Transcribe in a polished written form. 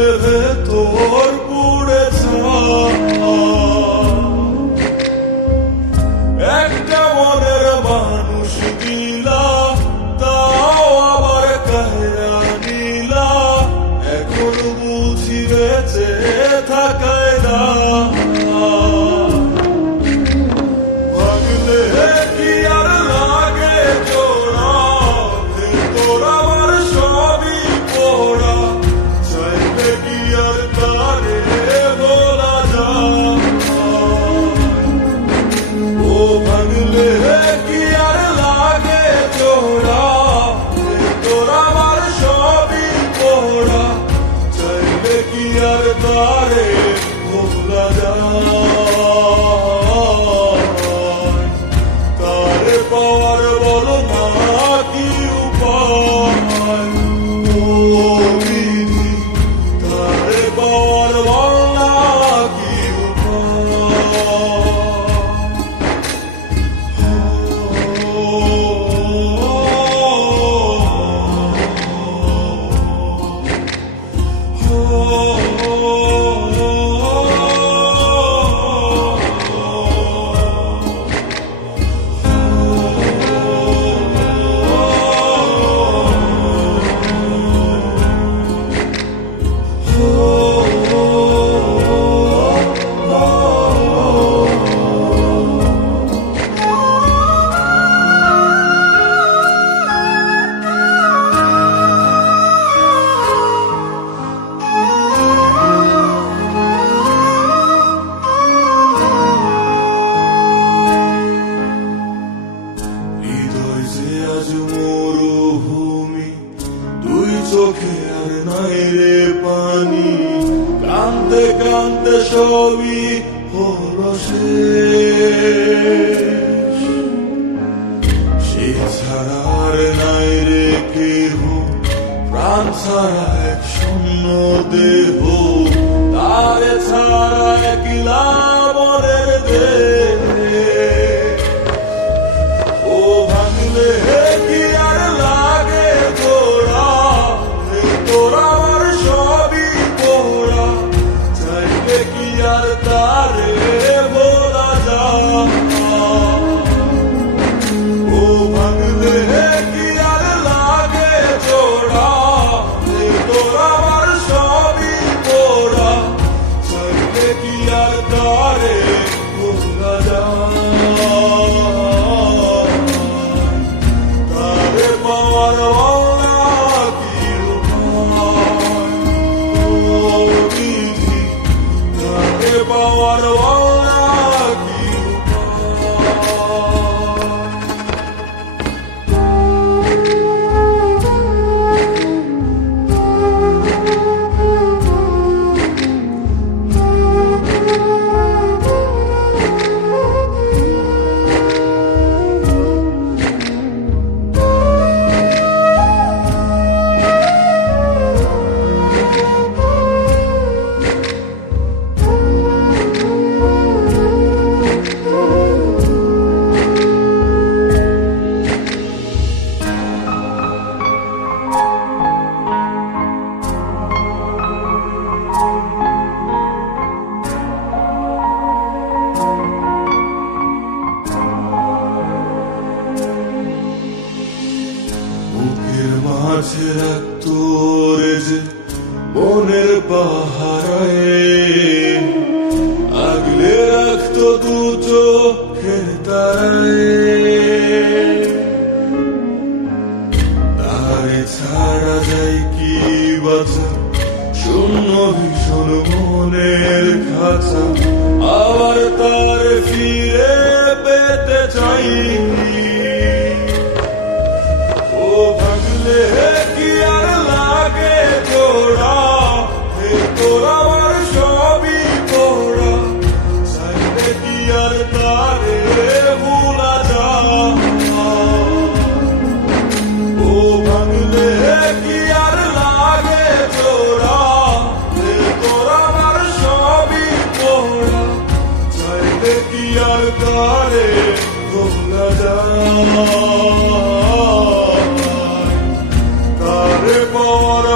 দিলে ভেতর পুড়ে একটা মনের মানুষ দিলা, তাও আবার কাহিয়া নিলা। এখন বুঝি বেঁচে থাকায় না, ভাগলে কি আর লাগে জোড়া। ভেতর আমার সবই পোড়া, চাইলে কি আর তারে বলা যায়। ও ভাগলে কি আর লাগে জোড়া। ভেতর আমার সবই পোড়া, চাইলে কি আর তারে বলা যায়। তারে পাওয়ার বলো না কি উপায়। ও বিধি, তারে পাওয়ার বল না কি আজ মরুভূমি, দুই চোখে আর নাই রে পানি। কান্দতে কান্দতে সবই হলো শেষ। সে ছাড়া আর নাই রে কেহ, প্রাণ ছাড়া এক শূন্য দেহ। তারে ছাড়া একলা মনের দেহ। ও ভাঙলে কি আর লাগে জোড়া। ভেতর আমার সবই পোড়া, চাইলে কি আর তারে বলা যায়। ও ভাঙলে কি আর লাগে জোড়া। ভেতর আমার সবই পোড়া, চাইলে কি আর তারে বলা যায়। পাওয়ার বলা কি উপায়। ও বিধি, তারে পাওয়ার বলা কি বুকের মাঝে রাখতো রে যে মনের পাহারায়। আগলে রাখতো দু চোখের তারায়। তারে ছাড়া যায় কি বাঁচা, শূন্য ভীষণ মনের খাঁচা। আবার তার ফিরে পেতে চাই। ও ভাগলে কি আর লাগে জোড়া। ভেতর আমার সবই পোড়া, চাইলে কি আর তারে ভোলা যায়। ও ভাগলে কি আর লাগে জোড়া। ভেতর আমার সবই পোড়া, চাইলে কি আর তারে ভোলা যায়। তারে পাওয়ার